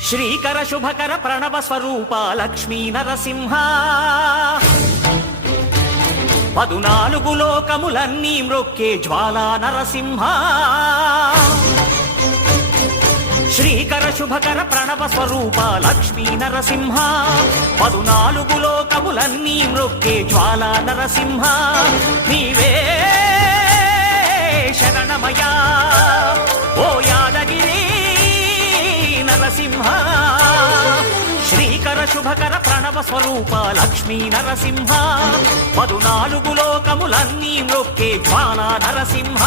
శ్రీకర శుభకర ప్రణవ స్వరూప లక్ష్మీ నరసింహ 14 లోకములన్నీ మ్రొక్కే జ్వాలా నరసింహ శ్రీకర శుభకర ప్రణవ స్వరూప లక్ష్మీ నరసింహ 14 లోకములన్నీ మ్రొక్కే జ్వాలా నరసింహ నీవే శరణమయా ఓ యాదగిరి నరసింహ శ్రీకర శుభకర ప్రణవ స్వరూప లక్ష్మీ నరసింహ 14 లోకములన్నీ మ్రొక్కే జ్వాలా నరసింహ